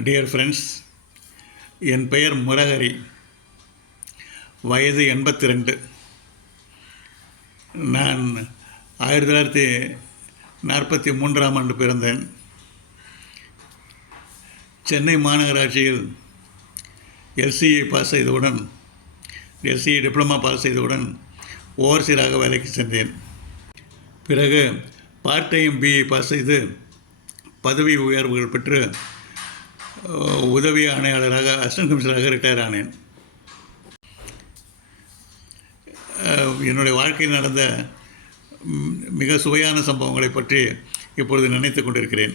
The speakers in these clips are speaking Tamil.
டியர் ஃப்ரெண்ட்ஸ், என் பெயர் முரஹரி. வயது 82. நான் 1943ஆம் ஆண்டு பிறந்தேன். சென்னை மாநகராட்சியில் எல்சிஇ பாஸ் செய்தவுடன் எல்சிஇ டிப்ளமா பாஸ் செய்தவுடன் ஓவர்சீராக வேலைக்கு சென்றேன். பிறகு பார்ட் டைம் பிஇ பாஸ் செய்து பதவி உயர்வுகள் பெற்று உதவி ஆணையாளராக அசிஸ்டன்ட் கமிஷனராக ரிட்டையர் ஆனேன். என்னுடைய வாழ்க்கையில் நடந்த மிக சுவையான சம்பவங்களை பற்றி இப்பொழுது நினைத்து கொண்டிருக்கிறேன்.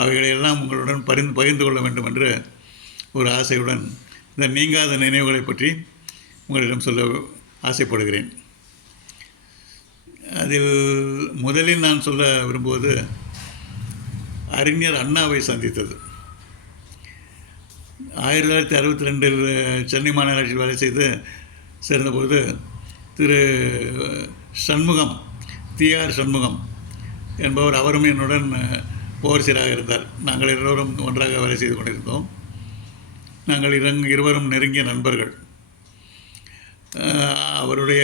அவைகளையெல்லாம் உங்களுடன் பகிர்ந்து கொள்ள வேண்டும் என்று ஒரு ஆசையுடன் இந்த நீங்காத நினைவுகளை பற்றி உங்களிடம் சொல்ல ஆசைப்படுகிறேன். அதில் முதலில் நான் சொல்ல விரும்புவது அறிஞர் அண்ணாவை சந்தித்தது. 1962 சென்னை மாநகராட்சியில் வேலை செய்து சேர்ந்தபோது திரு சண்முகம், டிஆர் சண்முகம் என்பவர், அவரும் என்னுடன் ஓவர்சீராக இருந்தார். நாங்கள் எல்லோரும் ஒன்றாக வேலை செய்து கொண்டிருந்தோம். நாங்கள் இருவரும் நெருங்கிய நண்பர்கள். அவருடைய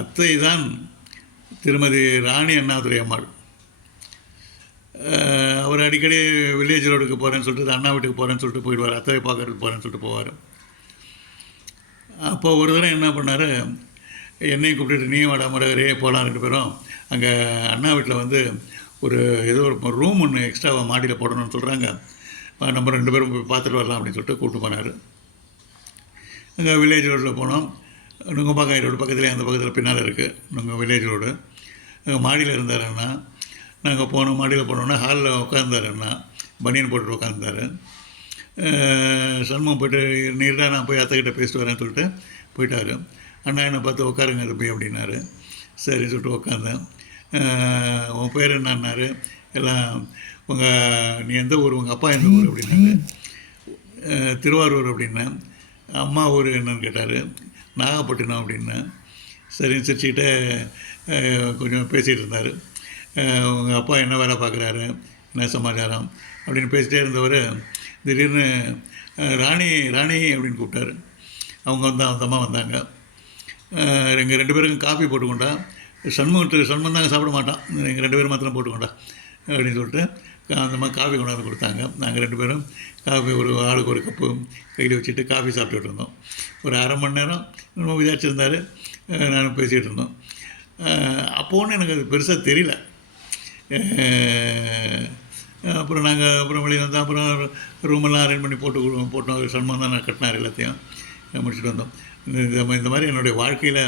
அத்தை தான் திருமதி ராணி அண்ணாதுரை அம்மாள். அவர் அடிக்கடி வில்லேஜ் ரோடுக்கு போகிறேன்னு சொல்லிட்டு, அண்ணா வீட்டுக்கு போகிறேன்னு சொல்லிட்டு போயிடுவார். அத்தையை பார்க்கறதுக்கு போகிறேன்னு சொல்லிட்டு போவார். அப்போ ஒரு தடவை என்ன பண்ணார், என்னையும் கூப்பிட்டுட்டு நீ வாடா முரஹரி போகலாம் 2 பேரும். அங்கே அண்ணா வீட்டில் வந்து ஏதோ ஒரு ரூம் ஒன்று எக்ஸ்ட்ராவாக மாடியில் போடணும்னு சொல்கிறாங்க, நம்ம 2 பேரும் போய் பார்த்துட்டு வரலாம் அப்படின்னு சொல்லிட்டு கூப்பிட்டு போனார். அங்கே வில்லேஜ் ரோட்டில் போனோம். நுங்கம்பாக்கம் ரோடு பக்கத்துலேயே, அந்த பக்கத்தில் பின்னால் இருக்குது நுங்க வில்லேஜ் ரோடு. அங்கே மாடியில் இருந்தார் அண்ணா. நாங்கள் போனோம், மாடியில் போனோன்னா ஹாலில் உட்காந்தார் அண்ணா, பனியன் போட்டுட்டு உட்காந்தார். சண்முகம் போய்ட்டு நீர்டா நான் போய் அத்தைக்கிட்ட பேசிட்டு வரேன்னு சொல்லிட்டு போயிட்டார். அண்ணா என்னை பார்த்து உட்காருங்க தம்பி அப்படின்னாரு. சரின்னு சொல்லிட்டு உட்காந்தேன். உன் பேர் என்னன்னாரு. எல்லாம் நீ எந்த ஊர், உங்கள் அப்பா எந்த ஊர் அப்படின்னாரு. திருவாரூர் அப்படின்னேன். அம்மா ஊர் என்னன்னு கேட்டார். நாகப்பட்டினம் அப்படின்னேன். சரின்னு சிரிச்சுக்கிட்டே கொஞ்சம் பேசிகிட்டு இருந்தார். உங்கள் அப்பா என்ன வேலை பார்க்குறாரு, என்ன சமாச்சாரம் அப்படின்னு பேசிகிட்டே இருந்தவர் திடீர்னு ராணி ராணி அப்படின்னு கூப்பிட்டாரு. அவங்க அந்த அம்மா வந்தாங்க. எங்கள் 2 பேருக்கும் காஃபி போட்டுக்கொண்டா. சண்முகம் தாங்க சாப்பிட மாட்டான், எங்கள் 2 பேரும் மாத்திரம் போட்டுக்கொண்டா அப்படின்னு சொல்லிட்டு அந்த மாதிரி காஃபி கொண்டாந்து கொடுத்தாங்க. நாங்கள் 2 பேரும் காஃபி ஒரு ஆளுக்கு ஒரு கப்பு கையில் வச்சுட்டு காஃபி சாப்பிட்டுட்டு இருந்தோம். ஒரு அரை மணி நேரம் நம்ம விசாரிச்சிருந்தார், நானும் பேசிகிட்டு இருந்தோம். அப்போ ஒன்றும் எனக்கு அது பெருசாக தெரியல. அப்புறம் நாங்கள் வெளியில் வந்தோம். அப்புறம் ரூமெல்லாம் அரேஞ்ச் பண்ணி போட்டோம். சண்முகம் தான் நான் கட்டினார், எல்லாத்தையும் முடிச்சுட்டு வந்தோம். இந்த மாதிரி என்னுடைய வாழ்க்கையில்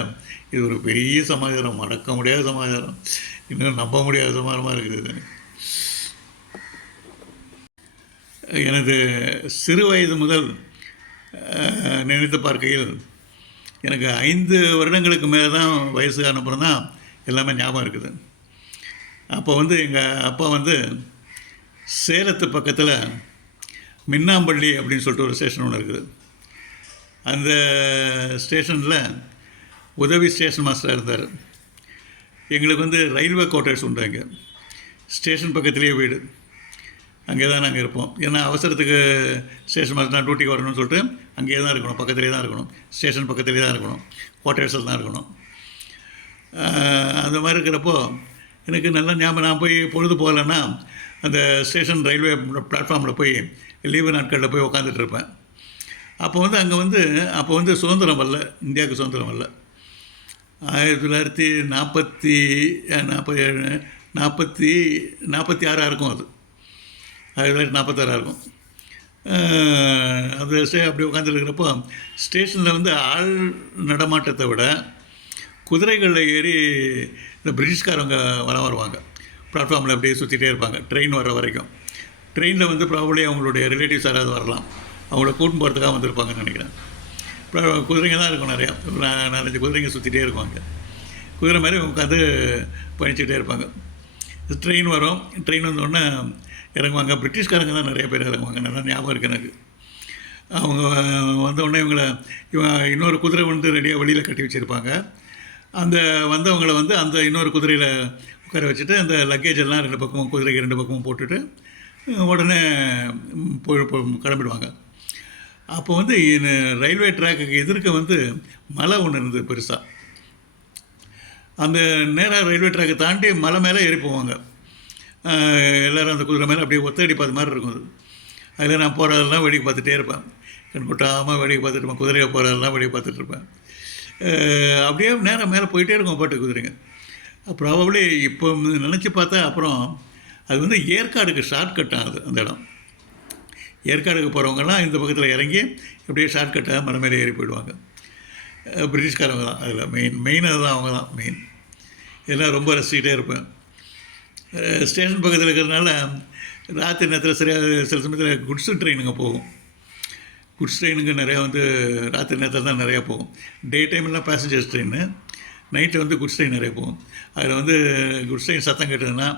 இது ஒரு பெரிய சமாச்சாரம், மறக்க முடியாத சமாச்சாரம், இன்னும் நம்ப முடியாத சமாச்சாரமாக இருக்குது. எனது சிறு வயது முதல் நினைத்து பார்க்கையில் எனக்கு 5 வருடங்களுக்கு மேலே தான் வயசு அனுப்புறம் தான் எல்லாமே ஞாபகம் இருக்குது. அப்போ எங்கள் அப்பா சேலத்து பக்கத்தில் மின்னாம்பள்ளி அப்படின்னு சொல்லிட்டு ஒரு ஸ்டேஷன் ஒன்று இருக்குது. அந்த ஸ்டேஷனில் உதவி ஸ்டேஷன் மாஸ்டராக இருந்தார். எங்களுக்கு ரயில்வே குவார்ட்டர்ஸ் உண்டு. அங்கே ஸ்டேஷன் பக்கத்துலேயே வீடு. அங்கே தான் நாங்கள் இருப்போம். ஏன்னா அவசரத்துக்கு ஸ்டேஷன் மாஸ்டர் நான் டியூட்டிக்கு வரணும்னு சொல்லிட்டு அங்கேயே தான் இருக்கணும், பக்கத்துலேயே தான் இருக்கணும், ஸ்டேஷன் பக்கத்துலேயே தான் இருக்கணும், குவார்ட்டர்ஸில் தான் இருக்கணும். அந்த மாதிரி இருக்கிறப்போ எனக்கு நல்லா ஞாபகம், நான் போய் பொழுது போகலைன்னா அந்த ஸ்டேஷன் ரயில்வே பிளாட்ஃபார்மில் போய் லீவு நாட்களில் போய் உட்காந்துட்டு இருப்பேன். அப்போ அங்கே அப்போ சுதந்திரம் வரல, இந்தியாவுக்கு சுதந்திரம் வரல. 1947 இருக்கும். அது 1946 இருக்கும். அந்த அப்படி உட்காந்துருக்கிறப்போ ஸ்டேஷனில் ஆள் நடமாட்டத்தை விட குதிரைகளில் ஏறி இந்த பிரிட்டிஷ்காரவங்க வருவாங்க. பிளாட்ஃபார்மில் அப்படியே சுற்றிட்டே இருப்பாங்க ட்ரெயின் வர்ற வரைக்கும். ட்ரெயினில் ப்ராபப்ளி அவங்களுடைய ரிலேட்டிவ்ஸ் யாராவது வரலாம், அவங்கள கூட்டின்னு போகிறதுக்காக வந்திருப்பாங்கன்னு நினைக்கிறேன். குதிரைங்க தான் இருக்கும், நிறையா 4-5 குதிரைங்க சுற்றிட்டே இருப்பாங்க. குதிரை மாதிரி உட்காந்து பயணிச்சுட்டே இருப்பாங்க. ட்ரெயின் வரும். ட்ரெயின் வந்தோடனே இறங்குவாங்க. பிரிட்டிஷ்காரங்க தான் நிறைய பேர் இறங்குவாங்க, நல்லா ஞாபகம் இருக்குது எனக்கு. அவங்க வந்தவுடனே இன்னொரு குதிரை ரெடியாக வெளியில் கட்டி வச்சுருப்பாங்க. அந்த வந்தவங்களை அந்த இன்னொரு குதிரையில் உட்கார வச்சுட்டு அந்த லக்கேஜ் எல்லாம் 2 பக்கமும், குதிரைக்கு 2 பக்கமும் போட்டுட்டு உடனே கிளம்பிடுவாங்க. அப்போ வந்து ரயில்வே ட்ராக்குக்கு எதிர்க்க வந்து மலை ஒன்று இருந்தது பெருசாக. அந்த நேராக ரயில்வே ட்ராக்கை தாண்டி மலை மேலே ஏறி போவாங்க. எல்லோரும் அந்த குதிரை மேலே அப்படியே ஒத்தடி பார்த்த மாதிரி இருக்கும் அது. அதில் நான் போகிறதெல்லாம் வேடிக்கை பார்த்துட்டே இருப்பேன். கண் கொட்டாமல் வேடிக்கை பார்த்துட்டு இருப்பேன். குதிரையை போகிறதெல்லாம் வேடிக்கை பார்த்துட்ருப்பேன். அப்படியே நேராக மேலே போயிட்டே இருக்கும் பாட்டு குதிரைங்க. ப்ராபப்ளி இப்போ நினச்சி பார்த்தா அப்புறம் அது வந்து ஏற்காடுக்கு ஷார்ட்கட் ஆகுது அந்த இடம். ஏற்காடுக்கு போகிறவங்கலாம் இந்த பக்கத்தில் இறங்கி அப்படியே ஷார்ட்கட்டாக மலை மேலே ஏறி போயிடுவாங்க. பிரிட்டிஷ்காரவங்க தான் அதில் மெயின் அதுதான், அவங்க தான் மெயின். இதெல்லாம் ரொம்ப ரசிக்கிட்டே இருப்பேன். ஸ்டேஷன் பக்கத்தில் இருக்கிறதுனால ராத்திரி நேரத்தில் சரியாக சில சமயத்தில் குட்ஸ் ட்ரெயினுங்க போகும். குட்ஸ் ட்ரெயினுங்க நிறையா வந்து ராத்திரி நேரத்தில் தான் நிறையா போகும். டே டைம்லாம் பேசஞ்சர்ஸ் ட்ரெயின், நைட்டில் வந்து குட்ஸ் ட்ரெயின் நிறைய போகும். அதில் வந்து குட்ஸ் ட்ரெயின் சத்தம் கேட்டதுன்னா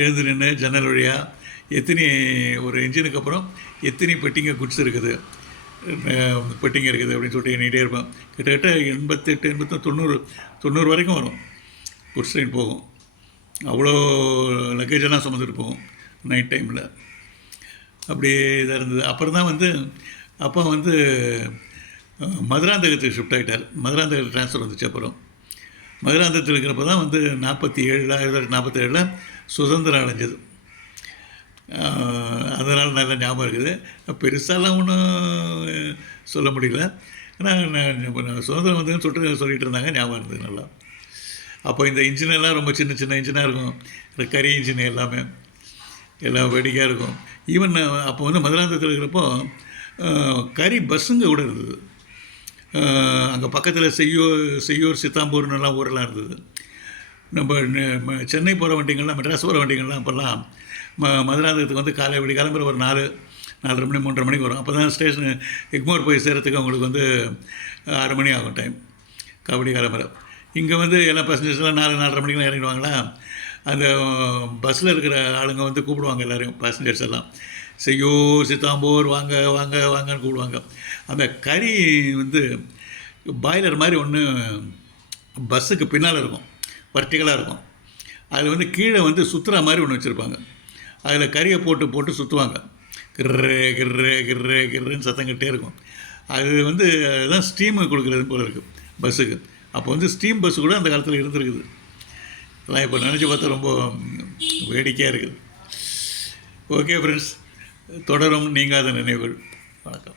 எழுந்து நின்று ஜன்னல் வழியாக எத்தனை ஒரு இன்ஜினுக்கு அப்புறம் எத்தனை பெட்டிங்க குட்ஸ் இருக்குது, பெட்டிங்க இருக்குது அப்படின்னு சொல்லிட்டு எண்ணிகிட்டே இருப்பேன். கிட்டத்தட்ட 88, 90 வரைக்கும் வரும் குட்ஸ் ட்ரெயின் போகும். அவ்வளோ லக்கேஜெல்லாம் சுமந்துட்டு போகும் நைட் டைமில். அப்படியே இதாக இருந்தது. அப்புறம் தான் வந்து அப்பா வந்து மதுராந்தகத்துக்கு ஷிஃப்ட் ஆகிட்டார். மதுராந்தகத்துக்கு ட்ரான்ஸ்ஃபர் வந்துச்சு. அப்புறம் மதுராந்தகத்தில் இருக்கிறப்ப தான் வந்து 1947 சுதந்திரம் அடைஞ்சது. அதனால் நல்ல ஞாபகம் இருக்குது. பெருசாலாம் ஒன்றும் சொல்ல முடியல. ஆனால் சுதந்திரம் வந்ததுன்னு சொல்லிட்டு இருந்தாங்க, ஞாபகம் இருந்தது நல்லா. அப்போ இந்த இன்ஜினெல்லாம் ரொம்ப சின்ன சின்ன இன்ஜினாக இருக்கும். இந்த கரி இன்ஜின் எல்லாமே எல்லாம் வேடிக்கையாக இருக்கும். ஈவன் அப்போ வந்து மதுராந்தகத்தில் இருக்கிறப்போ கரி பஸ்ஸுங்க கூட இருந்தது. அங்கே பக்கத்தில் செய்யூர் சித்தாம்பூர்னெல்லாம் ஊரெல்லாம் இருந்தது. நம்ம சென்னை போகிற வண்டிங்கள்லாம், மெட்ராஸ் போகிற வண்டிங்கள்லாம் அப்போல்லாம் மதுராந்தகத்துக்கு வந்து விடி கிளம்புற ஒரு 4:30 மணி 3:30 மணிக்கு வரும். அப்போ தான் ஸ்டேஷன் எக்மோர் போய் சேரத்துக்கு அவங்களுக்கு வந்து 6 மணி ஆகும் டைம் கபடி கிளம்புற. இங்கே வந்து எல்லா பேசஞ்சர்ஸ்லாம் 4:30 மணிக்கெலாம் இறங்கிடுவாங்களா. அந்த பஸ்ஸில் இருக்கிற ஆளுங்க வந்து கூப்பிடுவாங்க எல்லோரும், பேசஞ்சர்ஸ் எல்லாம் செய்யூர் சித்தாம்பூர் வாங்க வாங்க வாங்கன்னு கூப்பிடுவாங்க. அந்த கறி வந்து பாய்லர் மாதிரி ஒன்று பஸ்ஸுக்கு பின்னால் இருக்கும், வர்டிகலாக இருக்கும். அதில் வந்து கீழே வந்து சுற்றுற மாதிரி ஒன்று வச்சுருப்பாங்க. அதில் கறியை போட்டு சுற்றுவாங்க. கிர்ரே கிர்ரே கிர்ரே கிர்ரேன்னு சத்தங்கிட்டே இருக்கும். அது வந்து அதுதான் ஸ்டீமு கொடுக்குறது போல் இருக்குது பஸ்ஸுக்கு. அப்போ வந்து ஸ்டீம் பஸ்ஸு கூட அந்த காலத்தில் இருந்திருக்குது. அதெல்லாம் இப்போ நினச்சி பார்த்தா ரொம்ப வேடிக்கையாக இருக்குது. ஓகே ஃப்ரெண்ட்ஸ், தொடரும் நீங்காத நினைவுகள். வணக்கம்.